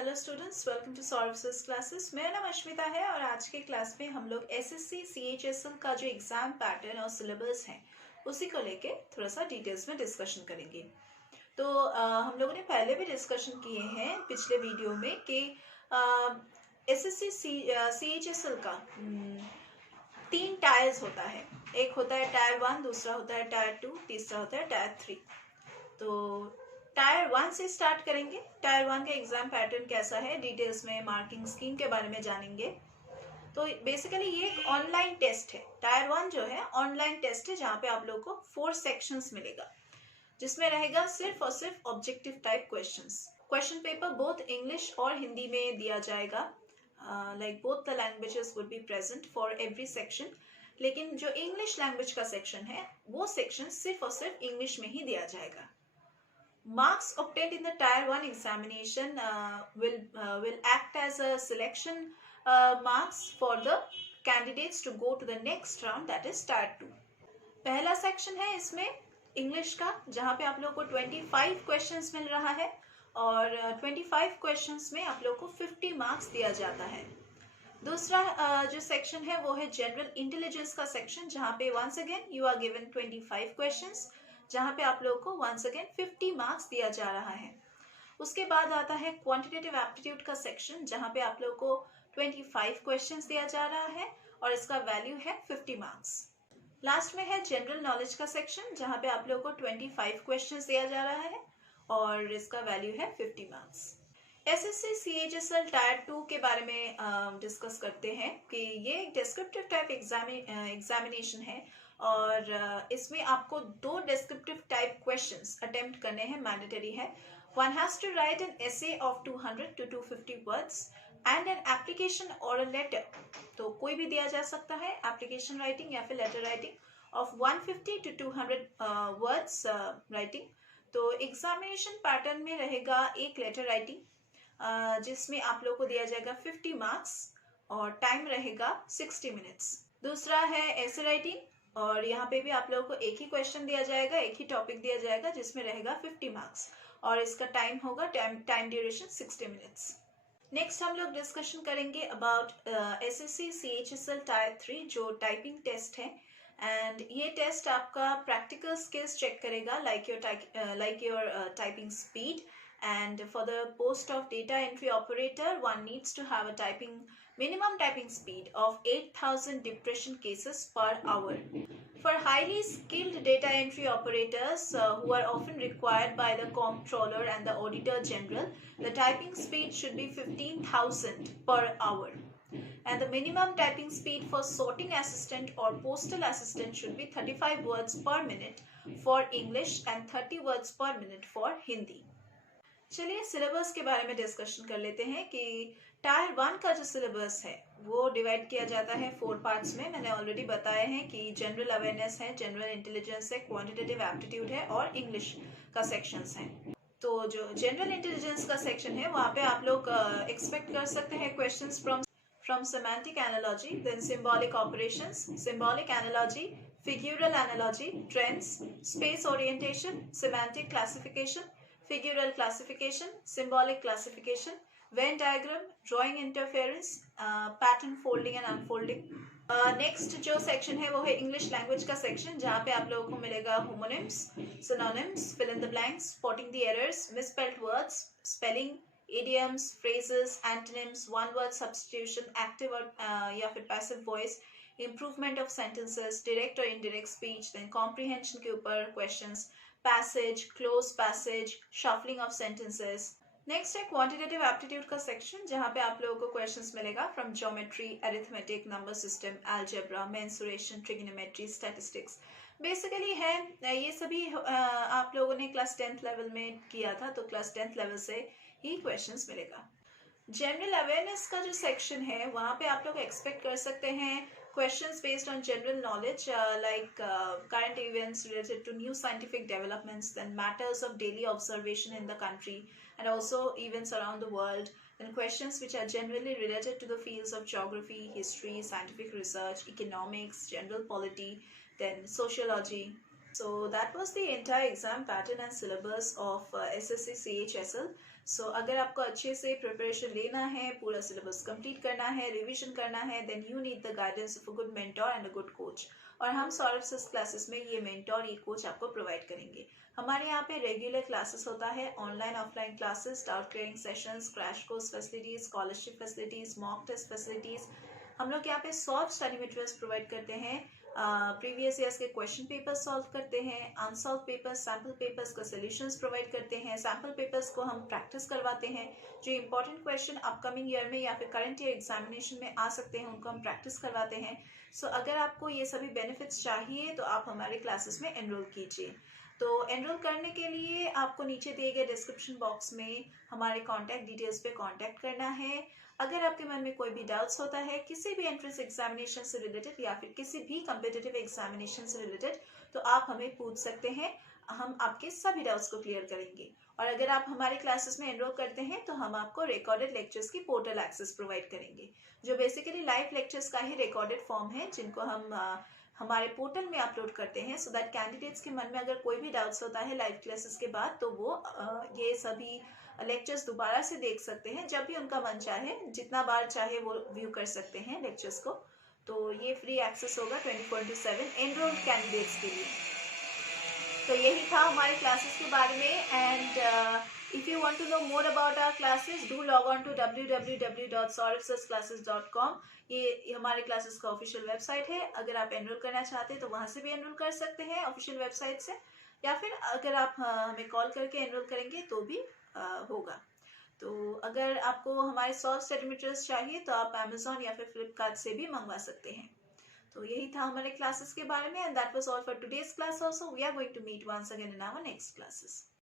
Hello students, welcome to solve classes. मेरा नाम अश्मिता है और आज के क्लास में हम लोग एसएससी सीएचएसएल का जो एग्जाम पैटर्न और सिलेबस है उसी को लेके थोड़ा सा डिटेल्स में डिस्कशन करेंगे। तो हम लोगों ने पहले भी डिस्कशन किए हैं पिछले वीडियो में कि एसएससी सीएचएसएल का 3 टायर्स होता है। एक होता है टायर 1, दूसरा होता है टायर 2, तीसरा होता है टायर 3। तो टायर 1 से स्टार्ट करेंगे। टायर 1 का एग्जाम पैटर्न कैसा है, डिटेल्स में मार्किंग स्कीम के बारे में जानेंगे। तो बेसिकली ये एक ऑनलाइन टेस्ट है। टायर 1 जो है ऑनलाइन टेस्ट है जहाँ पे आप लोग को 4 सेक्शंस मिलेगा, जिसमें रहेगा सिर्फ और सिर्फ objective type questions. Question paper both English और हिंदी में दिया जाएगा। Like both the languages would be present for every section. लेकिन जो इंग्लिश लैंग्वेज का सेक्शन है वो सेक्शन सिर्फ और सिर्फ इंग्लिश में ही दिया जाएगा। Marks obtained in the Tier 1 examination will act as a selection marks for the candidates to go to the next round, that is Tier 2. पहला सेक्शन है इसमें इंग्लिश का, जहाँ पे आप लोग को 25 क्वेश्चंस मिल रहा है और 25 क्वेश्चंस में आप लोग को 50 मार्क्स दिया जाता है। दूसरा जो सेक्शन है वो है जनरल इंटेलिजेंस का सेक्शन, जहाँ पे once again you are given 25 questions, जहाँ पे आप लोगों को वंस अगेन 50 मार्क्स दिया जा रहा है। उसके बाद आता है क्वांटिटेटिव एप्टीट्यूड का सेक्शन, जहाँ पे आप लोगों को 25 क्वेश्चंस दिया जा रहा है और इसका वैल्यू है 50 मार्क्स। लास्ट में है जनरल नॉलेज का सेक्शन, जहाँ पे आप लोगों को 25 क्वेश्चंस दिया जा रहा है और इसका वैल्यू है 50 मार्क्स। एसएससी सीएचएसएल टायर 2 के बारे में डिस्कस करते हैं कि ये डिस्क्रिप्टिव टाइप एग्जामिनेशन है और इसमें आपको 2 डिस्क्रिप्टिव टाइप क्वेश्चंस अटेम्प्ट करने हैं, मैंडेटरी है। One has to write an essay of 200 to 250 words and an application or a letter. तो कोई भी दिया जा सकता है, एप्लीकेशन राइटिंग या फिर letter writing of 150 to 200 words writing. तो एग्जामिनेशन पैटर्न में रहेगा एक लेटर राइटिंग जिसमें आप लोग को दिया जाएगा 50 मार्क्स और टाइम रहेगा 60 मिनट्स। दूसरा है ऐसे राइटिंग और यहाँ पे भी आप लोगों को एक ही क्वेश्चन दिया जाएगा, एक ही टॉपिक दिया जाएगा जिसमें रहेगा 50 मार्क्स और इसका टाइम होगा टाइम ड्यूरेशन 60 मिनट्स। नेक्स्ट हम लोग डिस्कशन करेंगे अबाउट एसएससी सीएचएसएल टायर 3 जो टाइपिंग टेस्ट है। एंड ये टेस्ट आपका प्रैक्टिकल स्किल्स चेक करेगा, like your typing speed. And for the post of data entry operator, one needs to have a minimum typing speed of 8,000 depression cases per hour. For highly skilled data entry operators who are often required by the comptroller and the auditor general, the typing speed should be 15,000 per hour. And the minimum typing speed for sorting assistant or postal assistant should be 35 words per minute for English and 30 words per minute for Hindi. चलिए syllabus के बारे में discussion कर लेते हैं कि tyre 1 का जो सिलेबस है वो डिवाइड किया जाता है 4 पार्ट्स में। मैंने ऑलरेडी बताया है कि जनरल अवेयरनेस है, जनरल इंटेलिजेंस है, क्वांटिटेटिव एप्टीट्यूड है और इंग्लिश का सेक्शंस हैं। तो जो जनरल इंटेलिजेंस का सेक्शन है वहाँ पे आप लोग एक्सपेक्ट कर सकते हैं questions from semantic analogy, then symbolic operations, symbolic analogy, figural analogy, trends, space orientation, semantic classification, figural classification, symbolic classification, Venn diagram, drawing interference, pattern folding and unfolding. Next जो section है वो है English language का section, जहाँ पे आप लोगों को मिलेगा homonyms, synonyms, fill in the blanks, spotting the errors, misspelled words, spelling, idioms, phrases, antonyms, one word substitution, active और या फिर passive voice, improvement of sentences, direct or indirect speech, then comprehension के ऊपर questions, passage, close passage, shuffling of sentences. Next है quantitative aptitude का section, जहाँ पे आप लोगों को क्वेश्चंस मिलेगा from geometry, arithmetic, number system, algebra, mensuration, trigonometry, statistics. Basically है ये सभी आप लोगों ने क्लास 10th लेवल में किया था, तो क्लास 10th लेवल से ही क्वेश्चंस मिलेगा। जनरल अवेयरनेस का जो सेक्शन है वहाँ पे आप लोग एक्सपेक्ट कर सकते हैं questions based on general knowledge like current events related to new scientific developments, then matters of daily observation in the country and also events around the world, then questions which are generally related to the fields of geography, history, scientific research, economics, general polity, then sociology. So that was the entire exam pattern and syllabus of SSC CHSL. सो अगर आपको अच्छे से preparation लेना है, पूरा syllabus complete करना है, revision करना है, then you need the guidance of a good mentor and a good coach. और हम सौरभ सर क्लासेस में ये मेंटोर, ये कोच आपको प्रोवाइड करेंगे। हमारे यहाँ पे रेगुलर क्लासेस होता है, online offline classes, doubt clearing sessions, crash course facilities, scholarship facilities, mock test facilities. हम लोग यहाँ पे सॉफ्ट स्टडी मटेरियल्स प्रोवाइड करते हैं, प्रीवियस ईयर्स के क्वेश्चन पेपर सॉल्व करते हैं, अनसॉल्व पेपर्स, सैम्पल पेपर्स का सॉल्यूशंस प्रोवाइड करते हैं, सैम्पल पेपर्स को हम प्रैक्टिस करवाते हैं, जो इंपॉर्टेंट क्वेश्चन अपकमिंग ईयर में या फिर करंट ईयर एग्जामिनेशन में आ सकते हैं उनको हम प्रैक्टिस करवाते हैं। सो अगर आपको ये सभी बेनिफिट्स चाहिए तो आप हमारे क्लासेस में एनरोल कीजिए। तो एनरोल करने के लिए आपको नीचे दिए गए डिस्क्रिप्शन बॉक्स में हमारे कॉन्टैक्ट डिटेल्स पे कॉन्टैक्ट करना है। अगर आपके मन में कोई भी डाउट्स होता है किसी भी एंट्रेंस एग्जामिनेशन से रिलेटेड या फिर किसी भी कम्पिटिटिव एग्जामिनेशन से रिलेटेड, तो आप हमें पूछ सकते हैं, हम आपके सभी डाउट्स को क्लियर करेंगे। और अगर आप हमारे क्लासेस में एनरोल करते हैं तो हम आपको रिकॉर्डेड लेक्चर्स की पोर्टल एक्सेस प्रोवाइड करेंगे, जो बेसिकली लाइव लेक्चर्स का ही रिकॉर्डेड फॉर्म है, जिनको हम हमारे पोर्टल में अपलोड करते हैं, सो दैट कैंडिडेट्स के मन में अगर कोई भी डाउट्स होता है लाइव क्लासेस के बाद तो वो ये सभी लेक्चर्स दोबारा से देख सकते हैं, जब भी उनका मन चाहे, जितना बार चाहे वो व्यू कर सकते हैं लेक्चर्स को। तो ये फ्री एक्सेस होगा 24/7 एनरोल्ड कैंडिडेट्स के लिए। तो यही था हमारे क्लासेस के बारे में। And if you want to know more about our classes, do log on to www.saurabhsirclasses.com। ये हमारे क्लासेस का ऑफिशियल वेबसाइट है। अगर आप एनरोल करना चाहते हैं तो वहां से भी एनरोल कर सकते हैं ऑफिशियल वेबसाइट से, या फिर अगर आप हमें कॉल करके एनरोल करेंगे तो भी होगा। तो अगर आपको हमारे सॉल्व स्टडी मटेरियल्स चाहिए तो आप अमेजोन या फिर फ्लिपकार्ट से भी मंगवा सकते हैं। तो यही था हमारे क्लासेस के बारे में। And that was all for today's class. Also we are going to meet once again in our next classes.